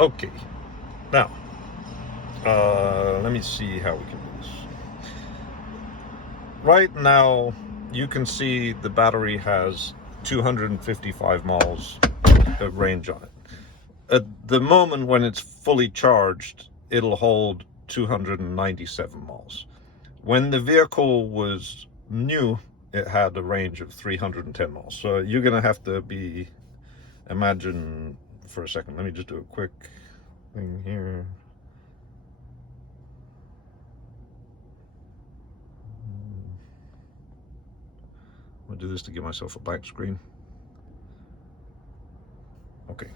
Okay, now let me see how we can do this. Right now, you can see the battery has 255 miles of range on it. At the moment when it's fully charged, it'll hold 297 miles. When the vehicle was new, it had a range of 310 miles. So you're going to have to imagine for a second. Let me just do a quick thing here. I'm going to do this to give myself a blank screen. Okay.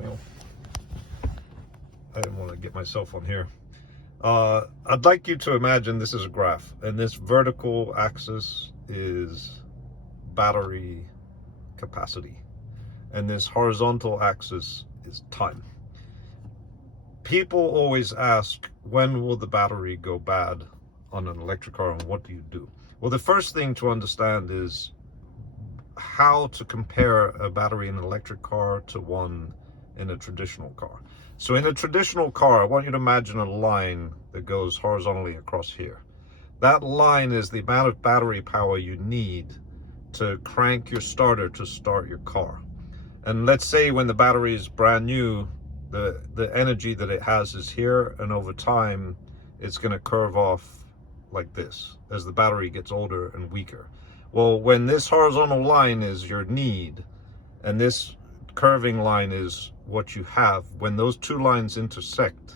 Well, I didn't want to get myself on here. I'd like you to imagine this is a graph, and this vertical axis is battery capacity, and this horizontal axis is time. People always ask, when will the battery go bad on an electric car, and what do you do? Well, the first thing to understand is how to compare a battery in an electric car to one in a traditional car. So in a traditional car, I want you to imagine a line that goes horizontally across here. That line is the amount of battery power you need to crank your starter to start your car. And let's say when the battery is brand new, the energy that it has is here, and over time it's going to curve off like this as the battery gets older and weaker. Well, when this horizontal line is your need and this curving line is what you have, when those two lines intersect,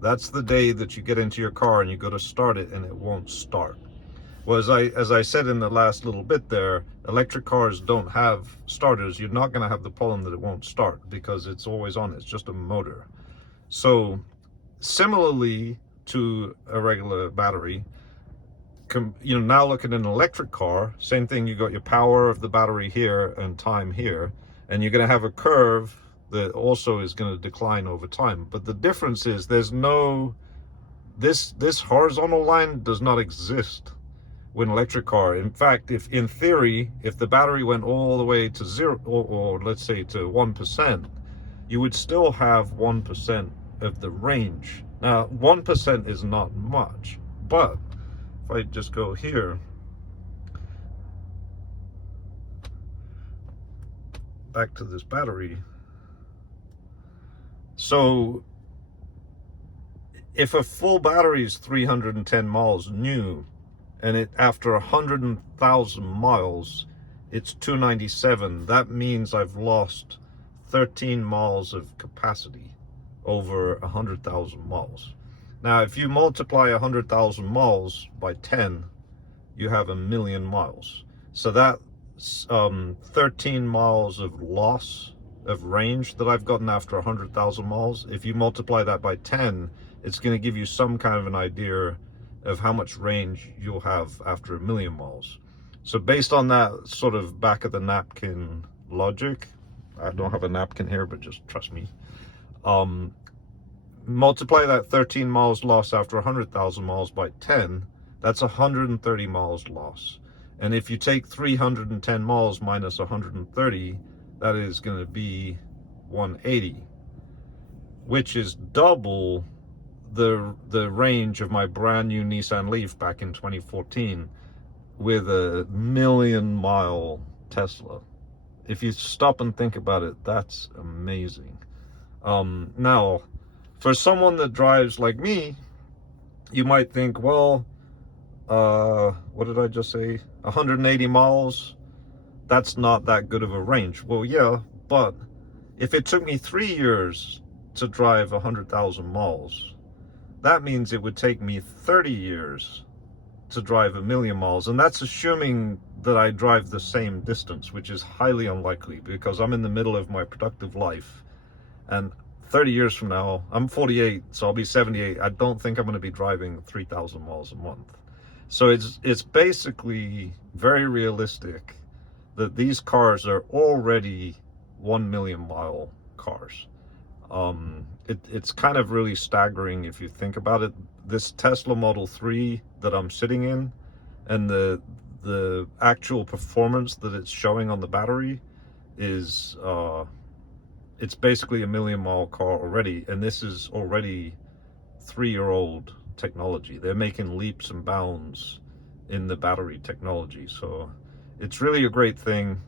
that's the day that you get into your car and you go to start it and it won't start. Well, as I said in the last little bit there, electric cars don't have starters. You're not going to have the problem that it won't start because it's always on. It's just a motor. So similarly to a regular battery, now look at an electric car, same thing. You got your power of the battery here and time here, and you're going to have a curve that also is going to decline over time. But the difference is this horizontal line does not exist with an electric car. In fact, if in theory, if the battery went all the way to zero, or let's say to 1%, you would still have 1% of the range. Now, 1% is not much, but if I just go here, back to this battery. So if a full battery is 310 miles new, and it after 100,000 miles, it's 297, that means I've lost 13 miles of capacity over 100,000 miles. Now, if you multiply 100,000 miles by 10, you have 1,000,000 miles. So that's 13 miles of loss of range that I've gotten after 100,000 miles. If you multiply that by 10, it's going to give you some kind of an idea of how much range you'll have after 1,000,000 miles. So based on that sort of back of the napkin logic, I don't have a napkin here, but just trust me. Multiply that 13 miles loss after 100,000 miles by 10, that's 130 miles loss. And if you take 310 miles minus 130, that is going to be 180, which is double the range of my brand new Nissan Leaf back in 2014 with a 1,000,000-mile Tesla. If you stop and think about it, that's amazing. Now, for someone that drives like me, you might think, well, what did I just say? 180 miles, that's not that good of a range. Well, yeah, but if it took me 3 years to drive 100,000 miles, that means it would take me 30 years to drive 1,000,000 miles. And that's assuming that I drive the same distance, which is highly unlikely because I'm in the middle of my productive life. And 30 years from now, I'm 48, so I'll be 78. I don't think I'm going to be driving 3,000 miles a month. So it's basically very realistic that these cars are already 1,000,000 mile cars. It's kind of really staggering if you think about it. This Tesla Model 3 that I'm sitting in, and the actual performance that it's showing on the battery is it's basically a million-mile car already, and this is already 3-year-old technology. They're making leaps and bounds in the battery technology, so it's really a great thing.